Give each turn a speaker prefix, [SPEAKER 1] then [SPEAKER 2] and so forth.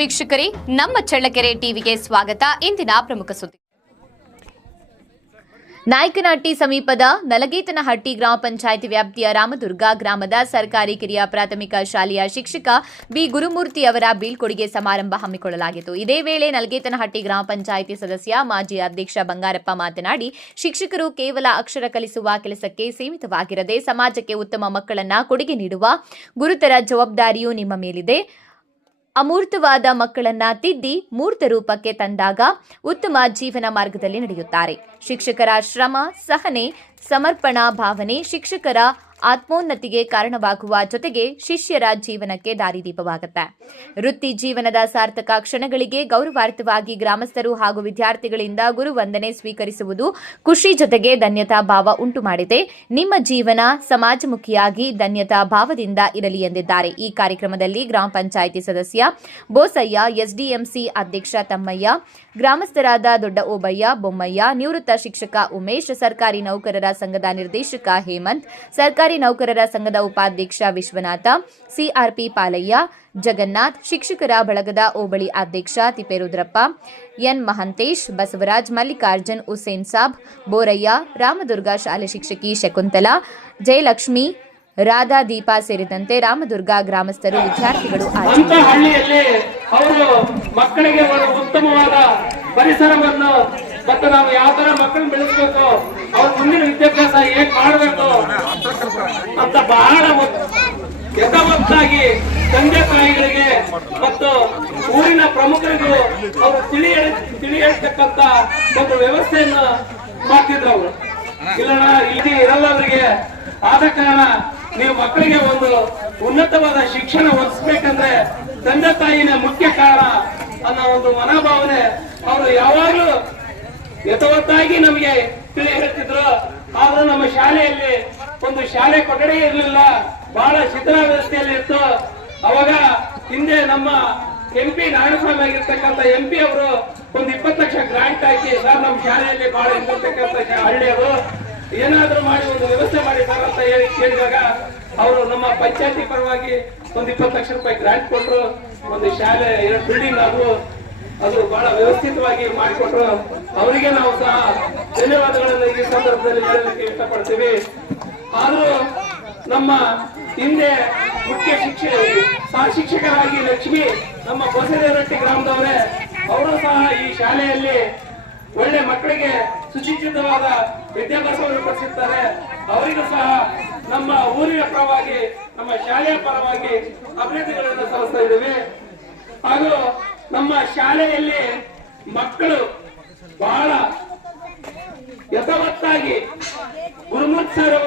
[SPEAKER 1] ವೀಕ್ಷಕರೇ, ನಮ್ಮ ಚಳ್ಳಕೆರೆ ಟಿವಿಗೆ ಸ್ವಾಗತ. ಇಂದಿನ ಪ್ರಮುಖ ಸುದ್ದಿ. ನಾಯಕನಹಟ್ಟಿ ಸಮೀಪದ ನಲಗೇತನಹಟ್ಟಿ ಗ್ರಾಮ ಪಂಚಾಯಿತಿ ವ್ಯಾಪ್ತಿಯ ರಾಮದುರ್ಗ ಗ್ರಾಮದ ಸರ್ಕಾರಿ ಕಿರಿಯ ಪ್ರಾಥಮಿಕ ಶಾಲೆಯ ಶಿಕ್ಷಕ ಬಿ ಗುರುಮೂರ್ತಿ ಅವರ ಬೀಳ್ಕೊಡುಗೆ ಸಮಾರಂಭ ಹಮ್ಮಿಕೊಳ್ಳಲಾಗಿತ್ತು. ಇದೇ ವೇಳೆ ನಲಗೇತನಹಟ್ಟಿ ಗ್ರಾಮ ಪಂಚಾಯಿತಿ ಸದಸ್ಯ ಮಾಜಿ ಅಧ್ಯಕ್ಷ ಬಂಗಾರಪ್ಪ ಮಾತನಾಡಿ, ಶಿಕ್ಷಕರು ಕೇವಲ ಅಕ್ಷರ ಕಲಿಸುವ ಕೆಲಸಕ್ಕೆ ಸೀಮಿತವಾಗಿರದೆ ಸಮಾಜಕ್ಕೆ ಉತ್ತಮ ಮಕ್ಕಳನ್ನ ಕೊಡುಗೆ ನೀಡುವ ಗುರುತರ ಜವಾಬ್ದಾರಿಯೂ ನಿಮ್ಮ ಮೇಲಿದೆ. ಅಮೂರ್ತವಾದ ಮಕ್ಕಳನ್ನ ತಿದ್ದಿ ಮೂರ್ತ ರೂಪಕ್ಕೆ ತಂದಾಗ ಉತ್ತಮ ಜೀವನ ಮಾರ್ಗದಲ್ಲಿ ನಡೆಯುತ್ತಾರೆ. ಶಿಕ್ಷಕರ ಶ್ರಮ, ಸಹನೆ, ಸಮರ್ಪಣಾ ಭಾವನೆ ಶಿಕ್ಷಕರ ಆತ್ಮೋನ್ನತಿಗೆ ಕಾರಣವಾಗುವ ಜೊತೆಗೆ ಶಿಷ್ಯರ ಜೀವನಕ್ಕೆ ದಾರಿದೀಪವಾಗುತ್ತೆ ವೃತ್ತಿ ಜೀವನದ ಸಾರ್ಥಕ ಕ್ಷಣಗಳಿಗೆ ಗೌರವಾರ್ಥವಾಗಿ ಗ್ರಾಮಸ್ಥರು ಹಾಗೂ ವಿದ್ಯಾರ್ಥಿಗಳಿಂದ ಗುರುವಂದನೆ ಸ್ವೀಕರಿಸುವುದು ಖುಷಿ ಜೊತೆಗೆ ಧನ್ಯತಾ ಭಾವ ಉಂಟು ಮಾಡಿದೆ. ನಿಮ್ಮ ಜೀವನ ಸಮಾಜಮುಖಿಯಾಗಿ ಧನ್ಯತಾ ಭಾವದಿಂದ ಇರಲಿ ಎಂದಿದ್ದಾರೆ. ಈ ಕಾರ್ಯಕ್ರಮದಲ್ಲಿ ಗ್ರಾಮ ಪಂಚಾಯಿತಿ ಸದಸ್ಯ ಬೋಸಯ್ಯ, ಎಸ್ಡಿಎಂಸಿ ಅಧ್ಯಕ್ಷ ತಮ್ಮಯ್ಯ, ಗ್ರಾಮಸ್ಥರಾದ ದೊಡ್ಡ ಓಬಯ್ಯ ಬೊಮ್ಮಯ್ಯ, ನಿವೃತ್ತ ಶಿಕ್ಷಕ ಉಮೇಶ್, ಸರ್ಕಾರಿ ನೌಕರರ ಸಂಘದ ನಿರ್ದೇಶಕ ಹೇಮಂತ್, ಸರ್ಕಾರಿ ನೌಕರರ ಸಂಘದ ಉಪಾಧ್ಯಕ್ಷ ವಿಶ್ವನಾಥ, ಸಿಆರ್ಪಿ ಪಾಲಯ್ಯ, ಜಗನ್ನಾಥ್, ಶಿಕ್ಷಕರ ಬಳಗದ ಓಬಳಿ ಅಧ್ಯಕ್ಷ ತಿಪ್ಪೇರುದ್ರಪ್ಪ, ಎನ್ ಮಹಂತೇಶ್, ಬಸವರಾಜ್ ಮಲ್ಲಿಕಾರ್ಜುನ್, ಹುಸೇನ್ ಸಾಬ್, ಬೋರಯ್ಯ, ರಾಮದುರ್ಗ ಶಾಲೆ ಶಿಕ್ಷಕಿ ಶಕುಂತಲಾ, ಜಯಲಕ್ಷ್ಮಿ, ರಾಧಾ ದೀಪಾ ಸೇರಿದಂತೆ ರಾಮದುರ್ಗ ಗ್ರಾಮಸ್ಥರು ವಿದ್ಯಾರ್ಥಿಗಳು
[SPEAKER 2] ಹಳ್ಳಿಯಲ್ಲಿ ಅವರು ಮಕ್ಕಳಿಗೆ ಒಂದು ಉತ್ತಮವಾದ ಪರಿಸರವನ್ನು ಮತ್ತು ನಾವು ಯಾವ ತರ ಮಕ್ಕಳನ್ನ ಬೆಳೆಸಬೇಕು, ಅವ್ರ ಮುಂದಿನ ವಿದ್ಯಾಭ್ಯಾಸ ಹೇಗ್ ಮಾಡಬೇಕು ಬಹಳ ಯಥಾವತ್ತಾಗಿ ತಂದೆ ತಾಯಿಗಳಿಗೆ ಮತ್ತು ಊರಿನ ಪ್ರಮುಖರಿಗೂ ಅವರು ತಿಳಿ ತಿಳಿ ಹೇಳ್ತಕ್ಕಂತ ಒಂದು ವ್ಯವಸ್ಥೆಯನ್ನು ಮಾಡ್ತಿದ್ರು ಅವರು. ಇಲ್ಲಣ್ಣ, ಇಲ್ಲಿ ಇರಲ್ಲ ಅವರಿಗೆ ಆದ ಕಾರಣ ನೀವು ಮಕ್ಕಳಿಗೆ ಒಂದು ಉನ್ನತವಾದ ಶಿಕ್ಷಣ ಒದಿಸ್ಬೇಕಂದ್ರೆ ತಂದೆ ತಾಯಿನ ಮುಖ್ಯ ಕಾರಣ ಅನ್ನೋ ಒಂದು ಮನೋಭಾವನೆ ಅವರು ಯಾವಾಗಲೂ ಯಥಾವತ್ತಾಗಿ ನಮಗೆ ತಿಳಿ ಹೇಳ್ತಿದ್ರು. ಆದ್ರೂ ನಮ್ಮ ಶಾಲೆಯಲ್ಲಿ ಒಂದು ಶಾಲೆ ಕೊಠಡಿ ಇರಲಿಲ್ಲ, ಬಹಳ ಶಿಥಿಲ ವ್ಯವಸ್ಥೆಯಲ್ಲಿ ಇತ್ತು. ಅವಾಗ ಹಿಂದೆ ನಮ್ಮ ಎಂ ಪಿ ನಾರಾಯಣಸ್ವಾಮಿ ಆಗಿರ್ತಕ್ಕಂಥ ಎಂ ಪಿ ಅವರು ಒಂದು ಇಪ್ಪತ್ತು ಲಕ್ಷ ಗ್ರಾಂಟ್ ಹಾಕಿ, ಸರ್, ನಮ್ಮ ಶಾಲೆಯಲ್ಲಿ ಬಹಳ ಇರ್ತಕ್ಕಂಥ ಹಳ್ಳಿಯವರು ಏನಾದ್ರೂ ಮಾಡಿ ಒಂದು ವ್ಯವಸ್ಥೆ ಮಾಡಿ ಸರ್ ಅಂತ ಹೇಳಿ ಕೇಳಿದಾಗ ಅವರು ನಮ್ಮ ಪಂಚಾಯತಿ ಪರವಾಗಿ ಒಂದು ಇಪ್ಪತ್ತು ಲಕ್ಷ ರೂಪಾಯಿ ಗ್ರಾಂಟ್ ಕೊಟ್ಟರು ಒಂದು ಶಾಲೆ, ಎರಡು ಬಿಲ್ಡಿಂಗ್ ಅದು ಅದು ಬಹಳ ವ್ಯವಸ್ಥಿತವಾಗಿ ಮಾಡಿಕೊಟ್ರು. ಅವರಿಗೆ ನಾವು ಸಹ ಧನ್ಯವಾದಗಳನ್ನು ಈ ಸಂದರ್ಭದಲ್ಲಿ ಹೇಳಲಿಕ್ಕೆ ಇಷ್ಟಪಡ್ತೀವಿ. ಆದರೂ ನಮ್ಮ ಹಿಂದೆ ಮುಖ್ಯ ಶಿಕ್ಷೆ ಸಹ ಶಿಕ್ಷಕರಾಗಿ ಲಕ್ಷ್ಮಿ, ನಮ್ಮ ಬಸರೆರಟ್ಟಿ ಗ್ರಾಮದವರೇ, ಅವರು ಸಹ ಈ ಶಾಲೆಯಲ್ಲಿ ಒಳ್ಳೆ ಮಕ್ಕಳಿಗೆ ಸುಶಿಕ್ಷಿತವಾದ ವಿದ್ಯಾಭ್ಯಾಸವನ್ನು ಪಡಿಸುತ್ತಾರೆ ಅವರಿಗೂ ಸಹ ನಮ್ಮ ಊರಿನ ಪರವಾಗಿ, ನಮ್ಮ ಶಾಲೆಯ ಪರವಾಗಿ ಅಭಿವೃದ್ಧಿಗಳನ್ನು ಸಲ್ಲಿಸ್ತಾ ಇದ್ದೇವೆ. ಹಾಗೂ ನಮ್ಮ ಶಾಲೆಯಲ್ಲಿ ಮಕ್ಕಳು ಬಹಳ ಯಥವತ್ತಾಗಿ ಗುರುಮತ್ಸರವ